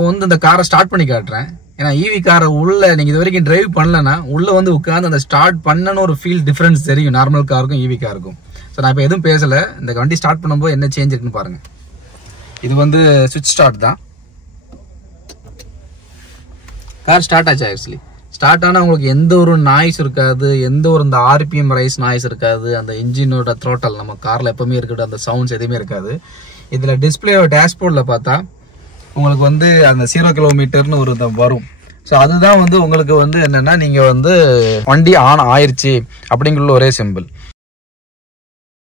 இப்போ வந்து இந்த காரை ஸ்டார்ட் பண்ணி காட்டுறேன். ஏன்னா ஈவி காரை உள்ள நீங்க இது வரைக்கும் டிரைவ் பண்ணலன்னா உள்ள வந்து உட்காந்து அந்த ஸ்டார்ட் பண்ணனு ஒரு ஃபீல் டிஃபரன்ஸ் தெரியும் நார்மல் காருக்கும் ஈவி காருக்கும். ஸோ நான் இப்போ எதுவும் பேசல, இந்த வண்டி ஸ்டார்ட் பண்ணும்போது என்ன சேஞ்ச் இருக்குன்னு பாருங்க. இது வந்து சுவிட்ச் ஸ்டார்ட் தான். கார் ஸ்டார்ட் ஆச்சு. ஆக்சுவலி ஸ்டார்ட் ஆனால் உங்களுக்கு எந்த ஒரு நாய்ஸ் இருக்காது, எந்த ஒரு இந்த ஆர்பிஎம் ரைஸ் நாய்ஸ் இருக்காது, அந்த இன்ஜினோட த்ரோட்டல் நம்ம காரில் எப்பவுமே இருக்கட்டும் அந்த சவுண்ட்ஸ் எதுவுமே இருக்காது. இதில் டிஸ்பிளே டேஷ்போர்டில் பார்த்தா உங்களுக்கு வந்து அந்த 0 கிலோமீட்டர்னு ஒரு வரும். ஸோ அதுதான் வந்து உங்களுக்கு வந்து என்னன்னா நீங்கள் வந்து வண்டி ஆன் ஆயிடுச்சு அப்படிங்கிற ஒரே சிம்பிள்.